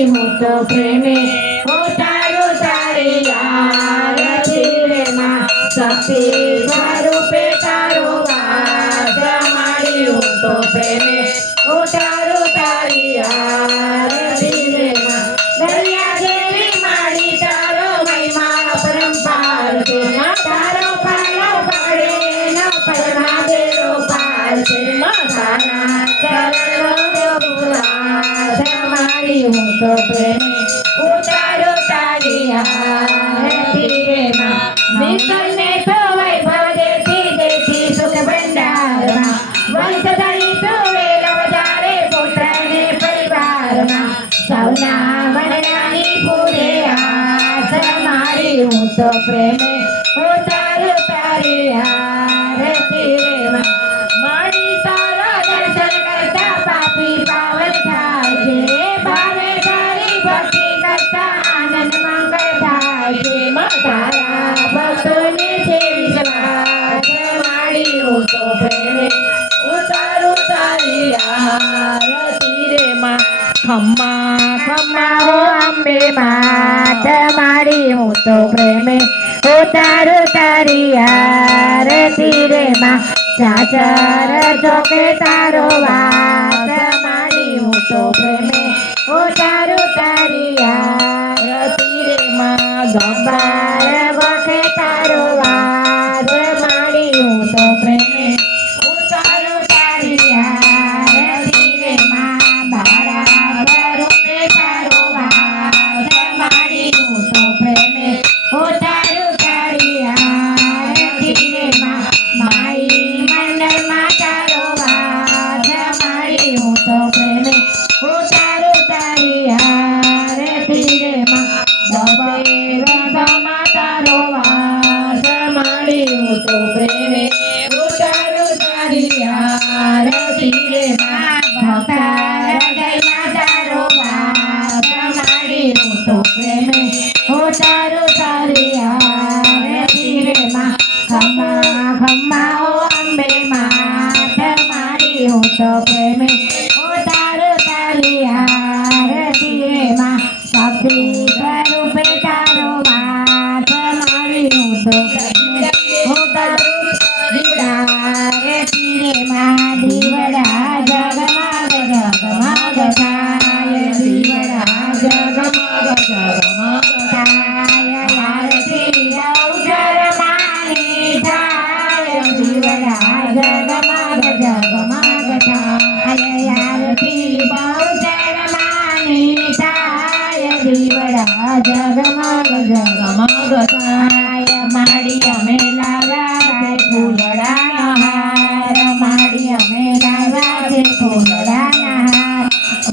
मारी हूँ तो प्रेमे उतारू तारी आरती रे माँ शक्ति स्वरूपे तारो वास मारी हूँ तो प्रेमे उतारू तारी आरती रे माँ दरिया देवी मारी तारो महिमा अपरंपार के तारो पालो पड़े न परमा देरो पार से माना चरणों मारी हूँ तो प्रेमे उतारो तारी आरती रे माँ निकलने तो वैभव देती देती सुख भंडार माँ वंशधरी तो वेल वजारे पुत्र ने परिवार माँ सौना वरदानी पूरे आस मारी हूँ तो प्रेमे उतारो तारी आरती रे माँ मारी तारा दर्शन करता पापी पावन थाय छे भावे तारी भक्ति करता आनंद मंगल थाय छे माँ तारा भक्तोने से विश्वास मारी हूँ तो प्रेमे उतारू तारी आरती रे माँ खम्मा खम्मा हो अम्बे मात मारी हूँ तो प्रेमे उतारू तारी आरती रे माँ चाचर चौके तारो वास मारी हूँ तो प्रेमे उतारू तारी आरती रे माँ गंबार वखे तारो वास मारी हूँ तो प्रेमे उतारू तारी आरती रे माँ बारा स्वरूपे तारो वास मारी हूँ तो प्रेमे उतारू तारी आरती रे माँ माई मंडल माँ तारो वास मारी हूँ तो प्रेमे उतारू तारी आरती रे माँ बबे माँ तारो वास मारी हूँ तो प्रेमे उतारू तारी आरती रे माँ भक्ता हृदय माँ तारो वास मारी हूँ तो प्रेमे उतारू तारी आरती रे माँ खम्मा खम्मा ओ अम्बे मात मारी हूँ तो प्रेमे उतारू तारी आरती रे माँ शक्ति स्वरूपे तारो वास मारी हूँ तो प्रेमे उतारू आरती रे माँ दीवड़ा जगमग जगमग छाय दीवड़ा जगमग जगमग छाय आरती औजर मानी छाय दीवड़ा जगमग जगमग छाय आरती औजर मानी छाय दीवड़ा जगमग जगमग छाय माड़ी अमे लागा फूलड़ा हार माड़ी अमे लागा फूलड़ा हार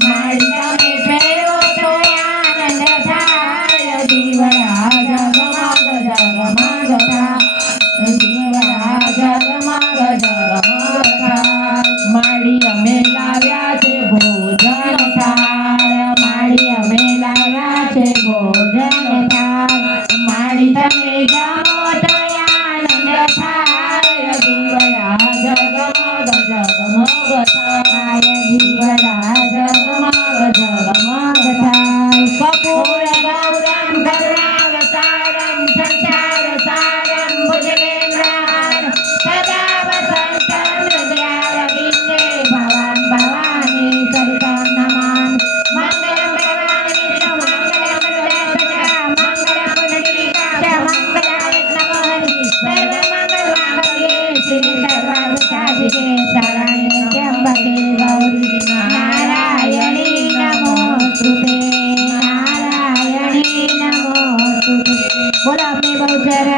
माड़ी अमे फेरो तो आनंद थाय दीवड़ा जगमग जगमग थाय दीवड़ा जगमग जगमग थाय माड़ी अमे लाव्या छे भोजन थाय माड़ी अमे लाव्या छे भोजन थाय माड़ी तमे जमो तो आनंद थाय दीवड़ा जगमग जगमग थाय दीवड़ा जगमग जगमग थाय कपूर गौरम करुणावतारम संसार सारम भुजगेन्द्रहार सदा वसन्तं हृदयारविन्दे भवान् भवानी सरितं नमामि मङ्गलं भगवान् विष्णु मङ्गलं गरुडध्वजा मङ्गलं पुण्डरीकाक्ष मङ्गलाय नमो हरि सर्वमङ्गलमाङ्गल्ये शिवे सर्वार्थसाधिके शरण्ये त्र्यम्बके गौरी नारायणी नमोस्तुते नारायणी नमोस्तुते बोलो अपने बहुचर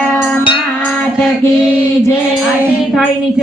मात की जय। थाली नीचे